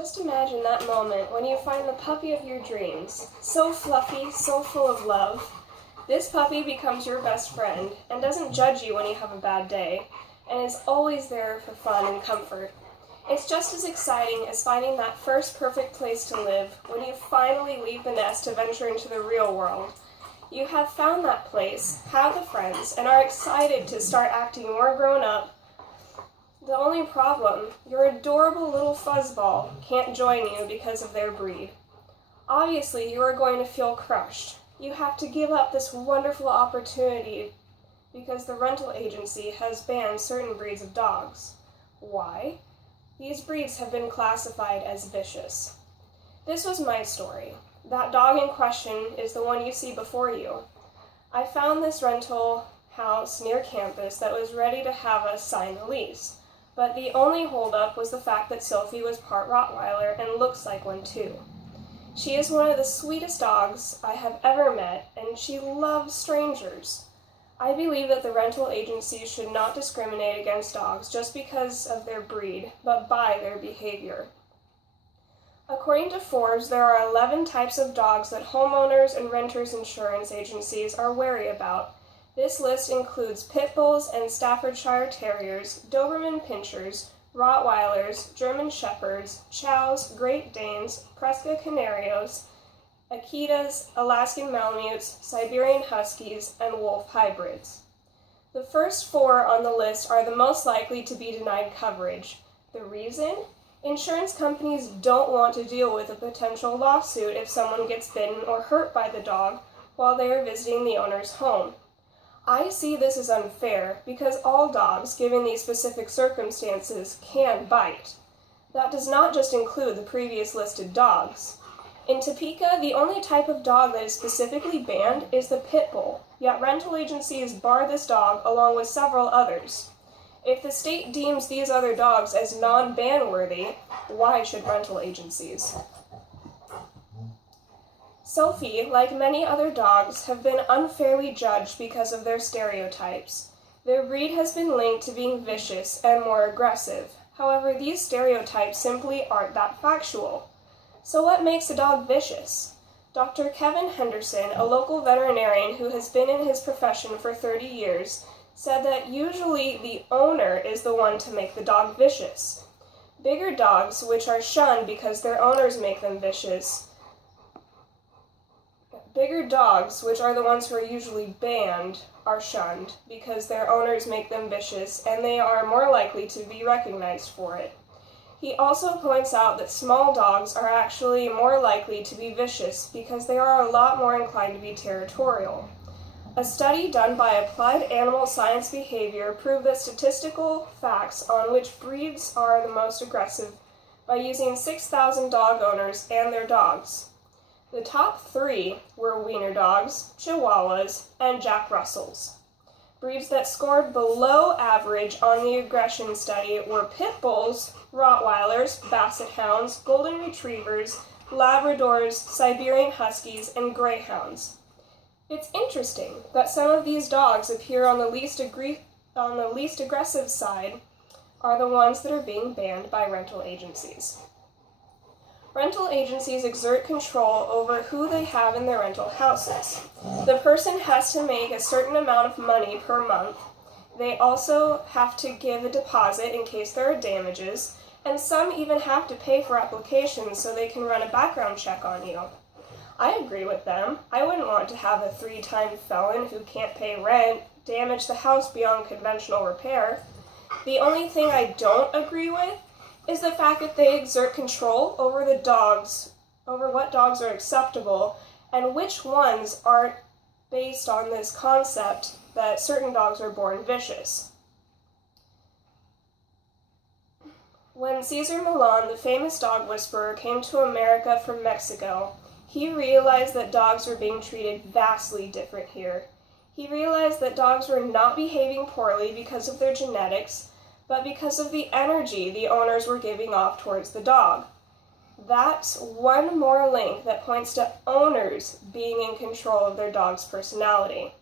Just imagine that moment when you find the puppy of your dreams, so fluffy, so full of love. This puppy becomes your best friend and doesn't judge you when you have a bad day, and is always there for fun and comfort. It's just as exciting as finding that first perfect place to live when you finally leave the nest to venture into the real world. You have found that place, have the friends, and are excited to start acting more grown up. The only problem, your adorable little fuzzball can't join you because of their breed. Obviously, you are going to feel crushed. You have to give up this wonderful opportunity because the rental agency has banned certain breeds of dogs. Why? These breeds have been classified as vicious. This was my story. That dog in question is the one you see before you. I found this rental house near campus that was ready to have us sign the lease. But the only holdup was the fact that Sophie was part Rottweiler and looks like one too. She is one of the sweetest dogs I have ever met, and she loves strangers. I believe that the rental agencies should not discriminate against dogs just because of their breed, but by their behavior. According to Forbes, there are 11 types of dogs that homeowners and renters insurance agencies are wary about. This list includes pit bulls and Staffordshire Terriers, Doberman Pinschers, Rottweilers, German Shepherds, Chows, Great Danes, Presca Canarios, Akitas, Alaskan Malamutes, Siberian Huskies, and Wolf hybrids. The first 4 on the list are the most likely to be denied coverage. The reason? Insurance companies don't want to deal with a potential lawsuit if someone gets bitten or hurt by the dog while they are visiting the owner's home. I see this as unfair because all dogs, given these specific circumstances, can bite. That does not just include the previous listed dogs. In Topeka, the only type of dog that is specifically banned is the pit bull, yet rental agencies bar this dog along with several others. If the state deems these other dogs as non-ban worthy, why should rental agencies? Sophie, like many other dogs, have been unfairly judged because of their stereotypes. Their breed has been linked to being vicious and more aggressive. However, these stereotypes simply aren't that factual. So what makes a dog vicious? Dr. Kevin Henderson, a local veterinarian who has been in his profession for 30 years, said that usually the owner is the one to make the dog vicious. Bigger dogs, which are shunned because their owners make them vicious, Bigger dogs, which are the ones who are usually banned, are shunned because their owners make them vicious and they are more likely to be recognized for it. He also points out that small dogs are actually more likely to be vicious because they are a lot more inclined to be territorial. A study done by Applied Animal Science Behavior proved the statistical facts on which breeds are the most aggressive by using 6,000 dog owners and their dogs. The top 3 were Wiener Dogs, Chihuahuas, and Jack Russells. Breeds that scored below average on the aggression study were Pit Bulls, Rottweilers, Basset Hounds, Golden Retrievers, Labradors, Siberian Huskies, and Greyhounds. It's interesting that some of these dogs appear on the least aggressive side are the ones that are being banned by rental agencies. Rental agencies exert control over who they have in their rental houses. The person has to make a certain amount of money per month. They also have to give a deposit in case there are damages, and some even have to pay for applications so they can run a background check on you. I agree with them. I wouldn't want to have a 3-time felon who can't pay rent damage the house beyond conventional repair. The only thing I don't agree with is the fact that they exert control over the dogs, over what dogs are acceptable, and which ones aren't based on this concept that certain dogs are born vicious. When Cesar Millan, the famous dog whisperer, came to America from Mexico, he realized that dogs were being treated vastly different here. He realized that dogs were not behaving poorly because of their genetics, but because of the energy the owners were giving off towards the dog. That's one more link that points to owners being in control of their dog's personality.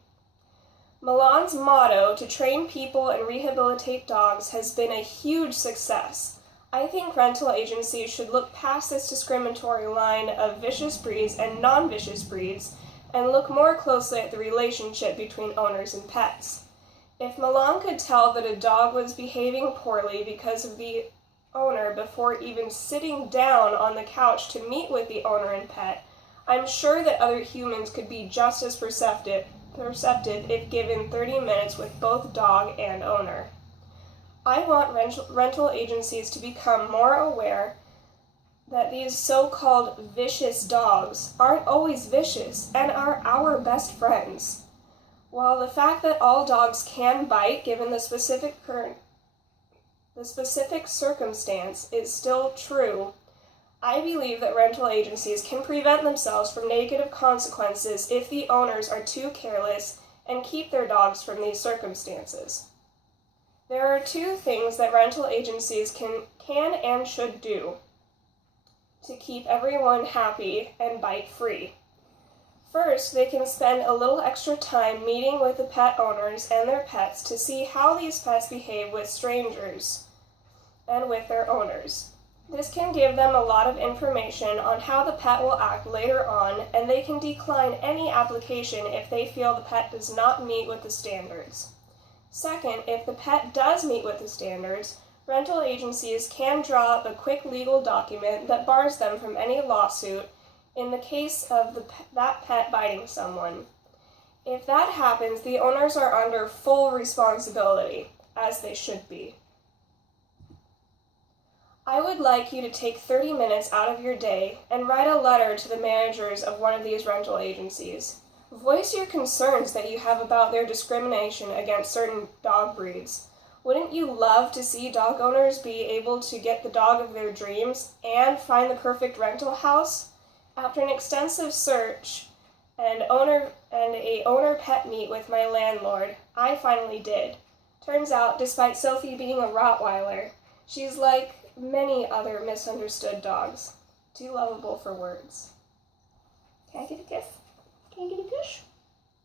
Milan's motto, to train people and rehabilitate dogs, has been a huge success. I think rental agencies should look past this discriminatory line of vicious breeds and non-vicious breeds and look more closely at the relationship between owners and pets. If Milan could tell that a dog was behaving poorly because of the owner before even sitting down on the couch to meet with the owner and pet, I'm sure that other humans could be just as perceptive if given 30 minutes with both dog and owner. I want rental agencies to become more aware that these so-called vicious dogs aren't always vicious and are our best friends. While the fact that all dogs can bite given the specific circumstance is still true, I believe that rental agencies can prevent themselves from negative consequences if the owners are too careless and keep their dogs from these circumstances. There are two things that rental agencies can and should do to keep everyone happy and bite-free. First, they can spend a little extra time meeting with the pet owners and their pets to see how these pets behave with strangers and with their owners. This can give them a lot of information on how the pet will act later on, and they can decline any application if they feel the pet does not meet with the standards. Second, if the pet does meet with the standards, rental agencies can draw up a quick legal document that bars them from any lawsuit in the case of that pet biting someone. If that happens, the owners are under full responsibility, as they should be. I would like you to take 30 minutes out of your day and write a letter to the managers of one of these rental agencies. Voice your concerns that you have about their discrimination against certain dog breeds. Wouldn't you love to see dog owners be able to get the dog of their dreams and find the perfect rental house? After an extensive search and a owner-pet meet with my landlord, I finally did. Turns out, despite Sophie being a Rottweiler, she's like many other misunderstood dogs. Too lovable for words. Can I get a kiss? Can I get a kiss?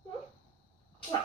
Hmm?